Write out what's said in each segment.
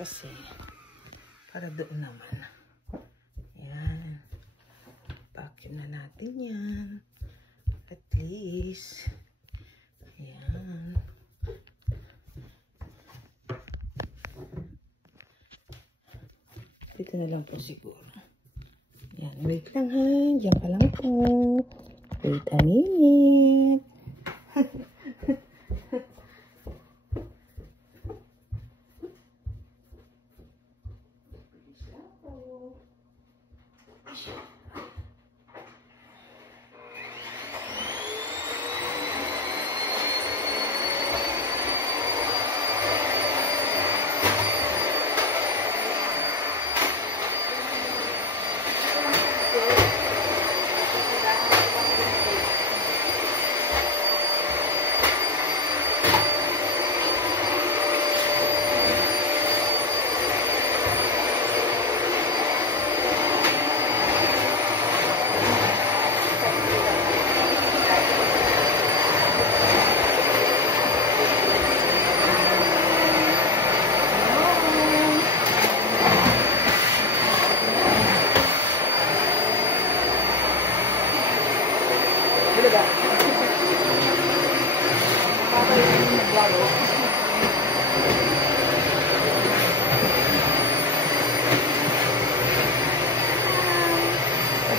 Kasi, para doon naman. Yan. Vacuum na natin yan. At least. Yan. Dito na lang po siguro. Yan. Wait lang ha. Diyan pa lang po. Wait a minute.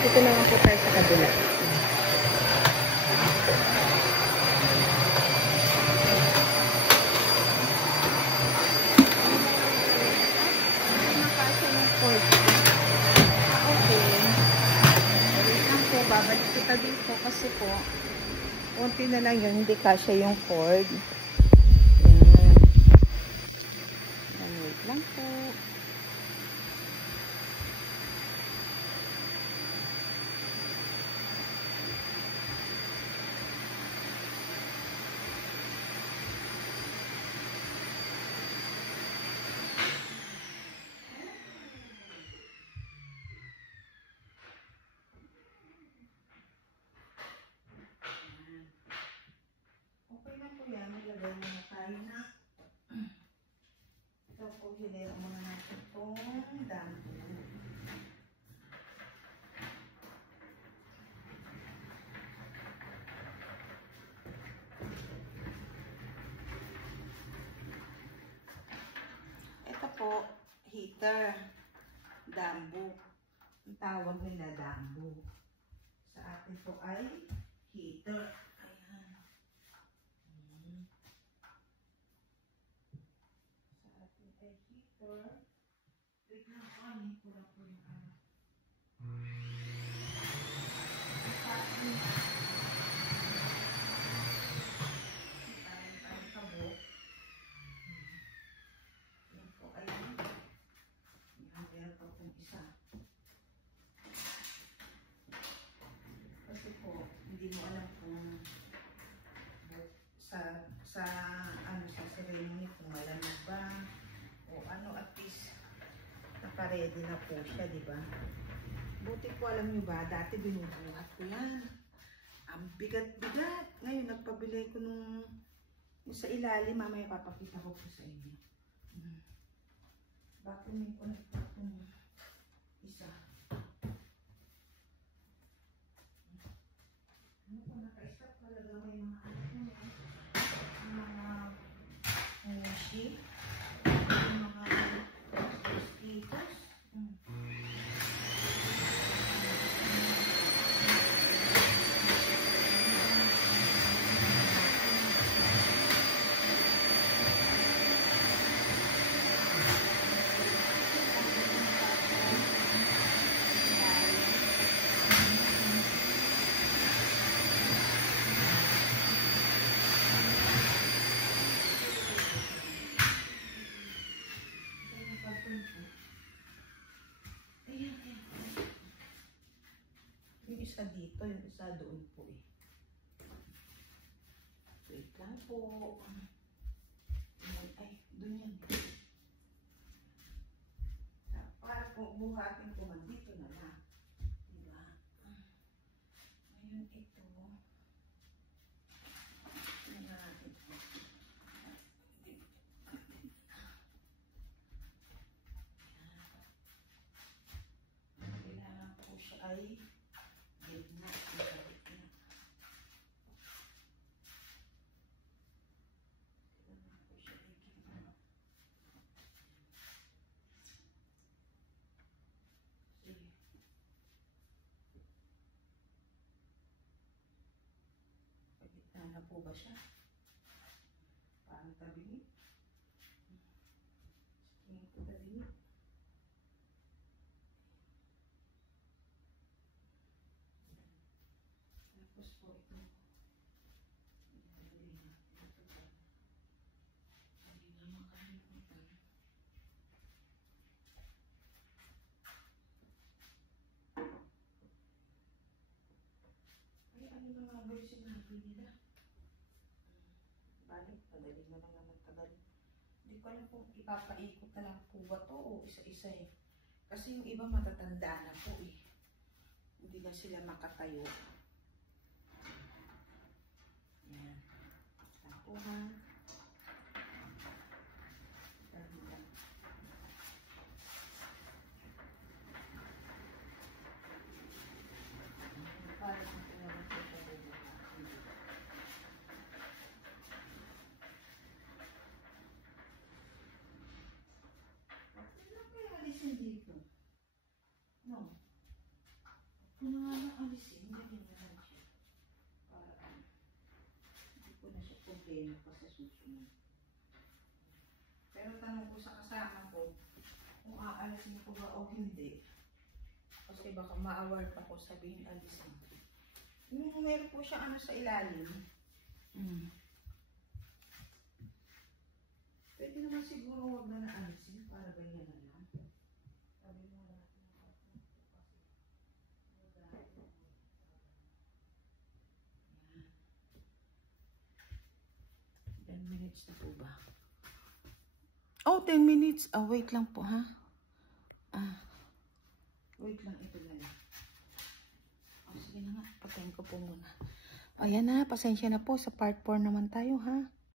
Dito na lang po tayo sa kabila. Babalik kita dito kasi po konti na lang yun, hindi kasya yung cord. Yan. Wait lang po. Nilagay muna tayo na. Ito po, hilera muna natin itong dampo. Ito po, heater. Dambo. Ang tawag nila dambo. Sa atin po ay heater. Wait lang po, anin ko lang po yung ano. Tayo kabok. Yan po, ayun. Meron pa pong isa. Kasi po, hindi mo alam kung sa ceremony kung malamig ba o ano, at least naka-ready na po siya, di ba? Buti po, alam nyo ba, dati binubuhat ko yan. Ang bigat-bigat. Ngayon, nagpabili ko nung sa ilalim, mamaya papakita ko po sa inyo. Vacuuming ko na itong isa. Ano po, naka-stop talaga may mga mushi. Isa dito, yung isa doon po eh. Wait lang po. Ay, doon yan. Para po buhatin ko man dito na lang. Diba? Ngayon ito. Tingnan natin po. ay gitna. Gitna. Gitna na po ba siya? Parang tabi. Tingin ko tabi. Tapos po ito. Hindi na makalimutan. Ay, ano na nga ba yung sinabi nila? Balik, madali na lang naman tagal. Hindi ko alam kung ipapaikot na lang po ba to o isa-isa eh. Kasi yung iba matatanda na po eh. Hindi na sila makatayo. Yan. Ako ha. Dahan-dahan. Parang ito naman po siya bubuka. Bakit lang kaya alisin dito? No. Kung nga lang alisin, ganyan na lang siya. Para hindi ko na siya problema pa sa susunod. Pero tanong ko sa kasama ko, kung aalisin ko ba o hindi. Kasi baka ma-award ako sabihin alisin. Yung meron po siya ano sa ilalim. Pwede naman siguro wag na naalisin para ganyan na lang. Sabi mo na natin kasi 10 minutes na po ba? Oh, 10 minutes. Oh, wait lang po, ha? Wait lang, ito na lang. Oh, sige na nga. Patayin ko po muna. Ayan na, pasensya na po. Sa part 4 naman tayo, ha?